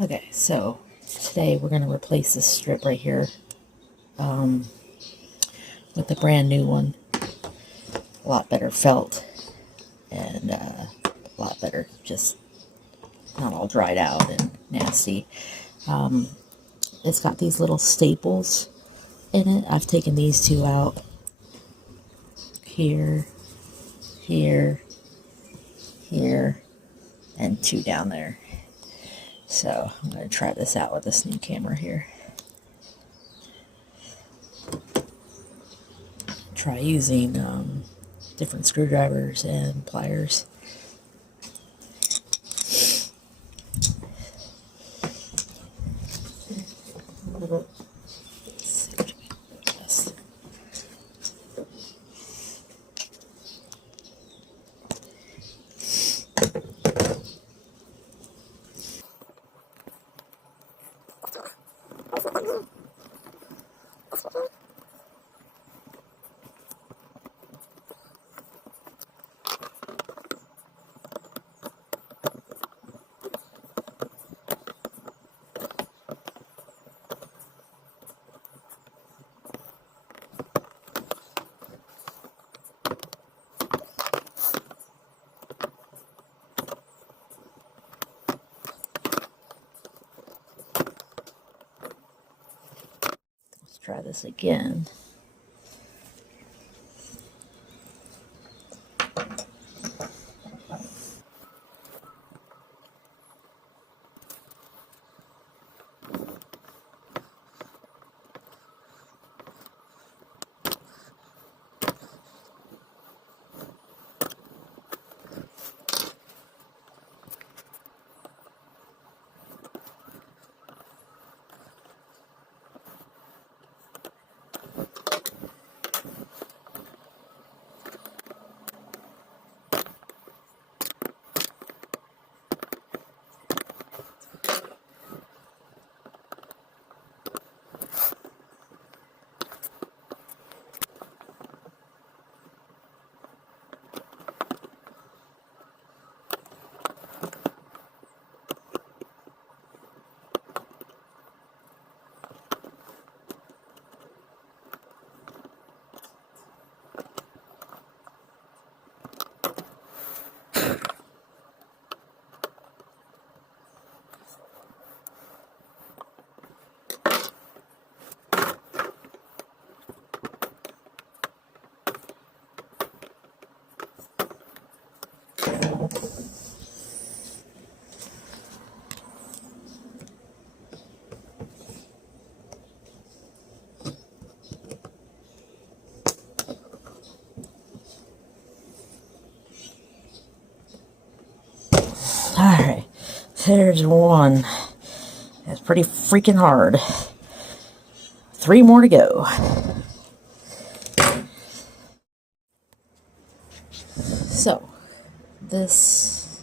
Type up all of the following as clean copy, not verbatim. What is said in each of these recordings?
Okay, so today we're going to replace this strip right here with a brand new one. A lot better felt and a lot better, just not all dried out and nasty. It's got these little staples in it. I've taken these two out. Here, here, here, and two down there. So I'm going to try this out with this new camera here. Try using different screwdrivers and pliers. Let's try this again. Alright, there's one. That's pretty freaking hard. 3 more to go. So, this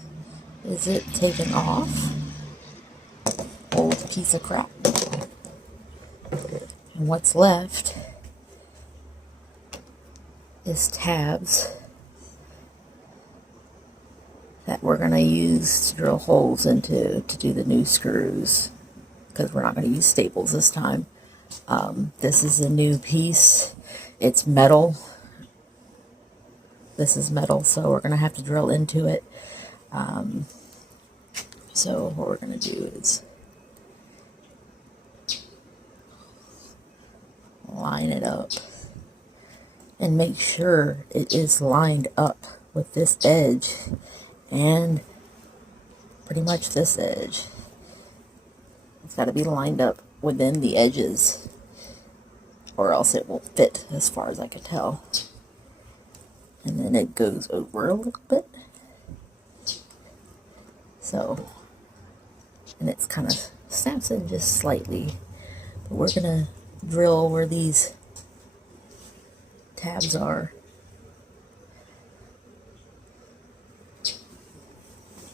is it taken off. Old piece of crap. And what's left is tabs that we're going to use to drill holes into to do the new screws, because we're not going to use staples this time. This is a new piece. It's metal. This is metal, so we're going to have to drill into it. So what we're going to do is line it up and make sure it is lined up with this edge and pretty much this edge. It's got to be lined up within the edges, or else it won't fit, as far as I can tell. And then it goes over a little bit. So, and it's kind of snaps in just slightly. But we're going to drill where these tabs are.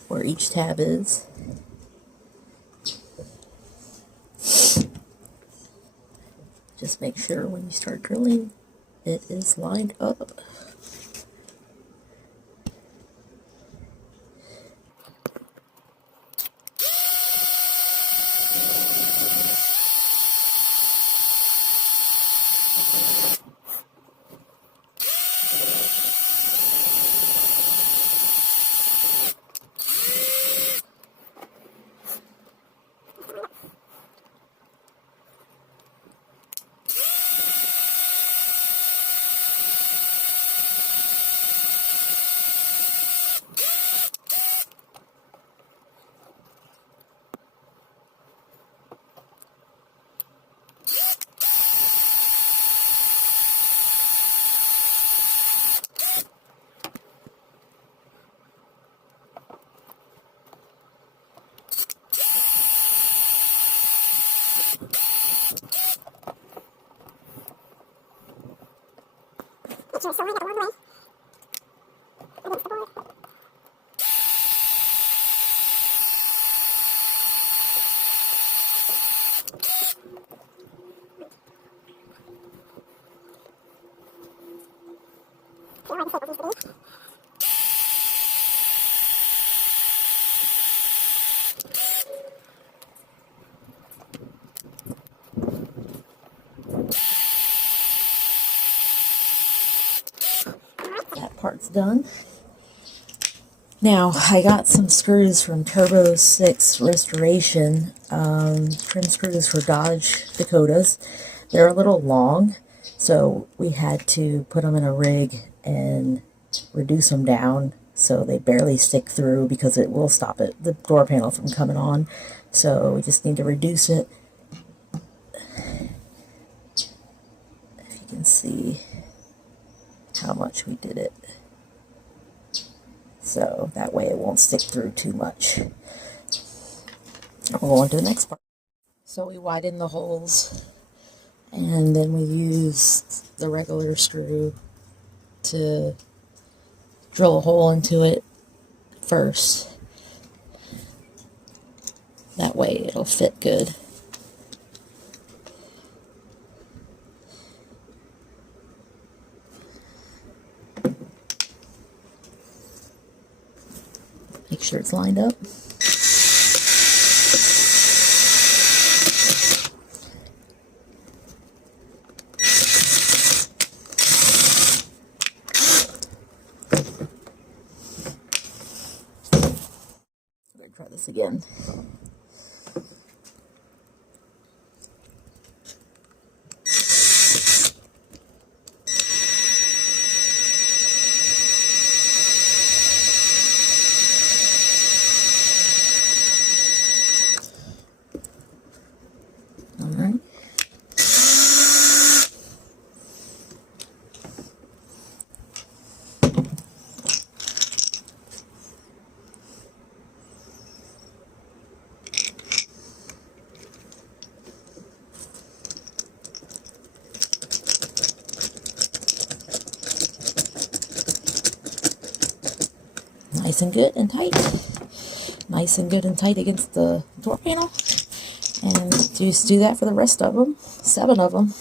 Where each tab is. Just make sure when you start drilling, it is lined up. That part's done. Now, I got some screws from Turbo 6 Restoration, trim screws for Dodge Dakotas. They're a little long, so we had to put them in a rig and reduce them down so they barely stick through, because it will stop the door panel from coming on. So we just need to reduce it. If you can see how much we did it. So that way it won't stick through too much. We'll go on to the next part. So we widen the holes, and then we use the regular screw to drill a hole into it first. That way it'll fit good. Make sure it's lined up. I'm going to try this again. Alright. Nice and good and tight. Nice and good and tight against the door panel. And just do that for the rest of them. 7 of them.